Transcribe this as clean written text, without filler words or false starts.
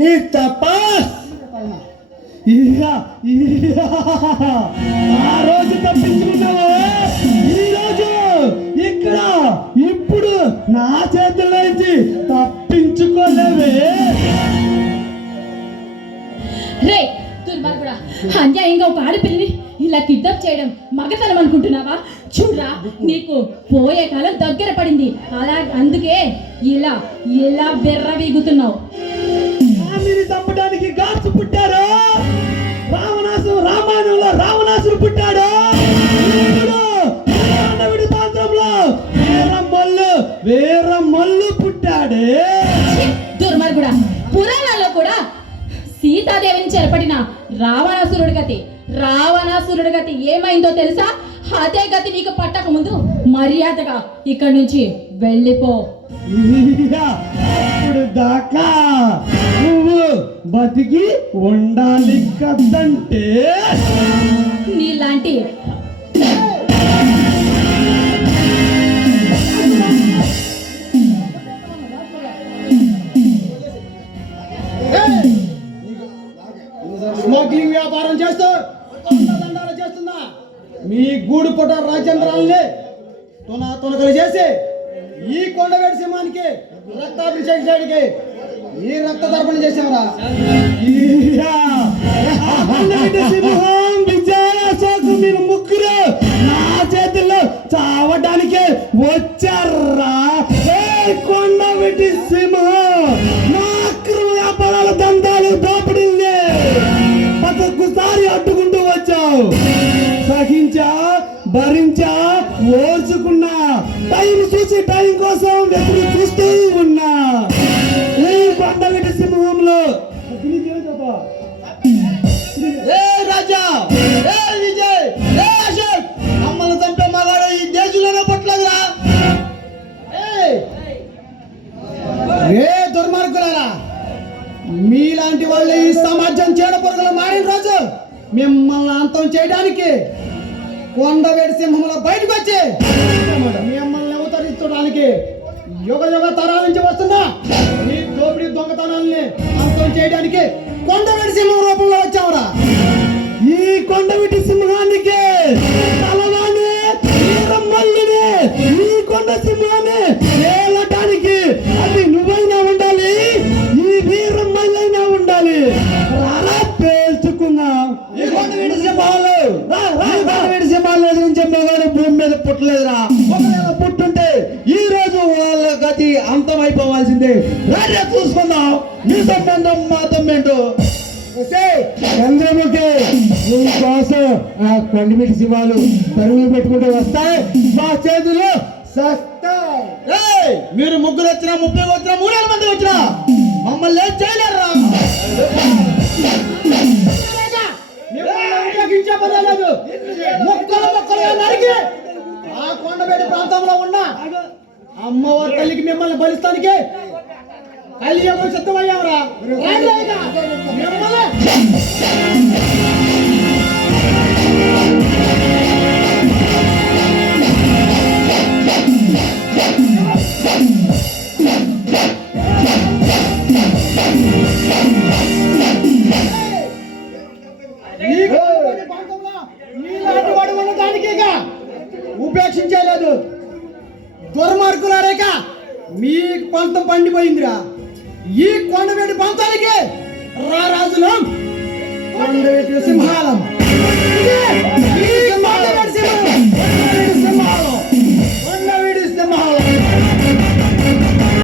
నీ తపస్ ఆ రోజు తప్పించుకున్నావా? ఈ రోజు ఇక్కడ ఇప్పుడు నా చేతుల్లో నుంచి తప్పించుకోలేవే. రే దుర్మార్గుడా, అన్యాయంగా ఒక ఆడపిల్లని ఇలా కిడ్నాప్ చేయడం మగతనం అనుకుంటున్నావా? చూడరా, నీకు పోయే కాలం దగ్గర పడింది. అందుకే ఇలా ఇలా బెర్రవీగుతున్నావు. స్వామిని చంపడానికి గాడ్స్ పుట్టారు. రామాయణంలో రావణాసుడు పుట్టాడు. ప్రాంతంలో వీరమల్లు పుట్టాడే. దుర్మార్గుడా, పురాణాల్లో కూడా సీతాదేవిని చెరపడిన రావణాసురుడి గతి ఏమైందో తెలుసా? అదే గతి నీకు పట్టక ముందు మర్యాదగా ఇక్కడి నుంచి వెళ్ళిపో. ఇప్పుడు దాకా నువ్వు బతికి ఉండాలి కదంటే నీలాంటి స్మగ్లింగ్ వ్యాపారం చేస్తూ దండాలు చేస్తున్నా మీ గూడు పుట రాజేంద్రాలని తునకలు చేసి ఈ కొండవేడి సింహానికి రక్తాభిషేకానికి ఈ రక్త తర్పణ చేసావరా? సింహం విజయాశోకు మీరు ముగ్గురు నా చేతుల్లో చావడానికే వచ్చారా? కొండవేటి సింహం నా అక్రమ వ్యాపారాల దందాలు దోపిడీల్ని పదొక్కసారి అడ్డుకుంటూ వచ్చావు. సహించా, భరించా, ఓర్చుకున్నా. టైం చూసి టైం కోసం వెతుకు చూస్తూ ఉన్నా. ఈ కొండవేటి సింహంలో రాజా, విజయ్, అశోక్ మమ్మల్ని చంపే మగాడు ఈ దేశంలోనే పుట్టలేదురా. దుర్మార్గులారా, మీలాంటి వాళ్ళు ఈ సమాజం చీడపురుగులు మారిన రోజు మిమ్మల్ని అంతం చేయడానికి కొండవేడి సింహంలో బయటకు వచ్చి మిమ్మల్ని అవతరించడానికి యుగ తరాల నుంచి వస్తున్నా ఈ దోపిడీ దొంగతనాల్ని అంతం చేయడానికి కొండవేడి సింహం రూపంలో వచ్చావురా. ఈ కొండవేటి సింహానికి తలవాణి వీరమల్లుని, ఈ కొండ సింహాన్ని ఏలటానికి అది నువ్వైనా ఉండాలి, ఈ వీరమల్లైనా ఉండాలి. పేల్చుకున్నా ఈ కొండవేటి సింహాలు ఎదిరించే మగాడు భూమి మీద పుట్టలేదురా. ఒకవేళ పుట్టుంటే ఈ రోజు వాళ్ళ గతి అంతం అయిపోవాల్సిందే. రేపు చూసుకుందాం నీ సంబంధం మా తమ్మేంటో. చంద్రముఖి కోసం ఆ కొండవేటి సింహాలు తరువులు పెట్టుకుంటూ వస్తాయి, మా చేతులు సస్తాయి. మీరు ముగ్గురు వచ్చినా, 30 వచ్చినా, 300 మంది వచ్చినా మమ్మల్ని ఏం చేయలేరురా. మొక్కలు నరికి ఆ కొండవేడి ప్రాంతంలో ఉన్న అమ్మవారి తల్లికి మిమ్మల్ని బలిస్తానికి కలియుగం సిద్ధమయ్యావురా. ఉపేక్షించలేదు. దుర్మార్గులారేక మీ పంతం పండిపోయిందిరా. ఈ కొండవేడి పంతానికి రారాజులం కొండవేటి సింహాలం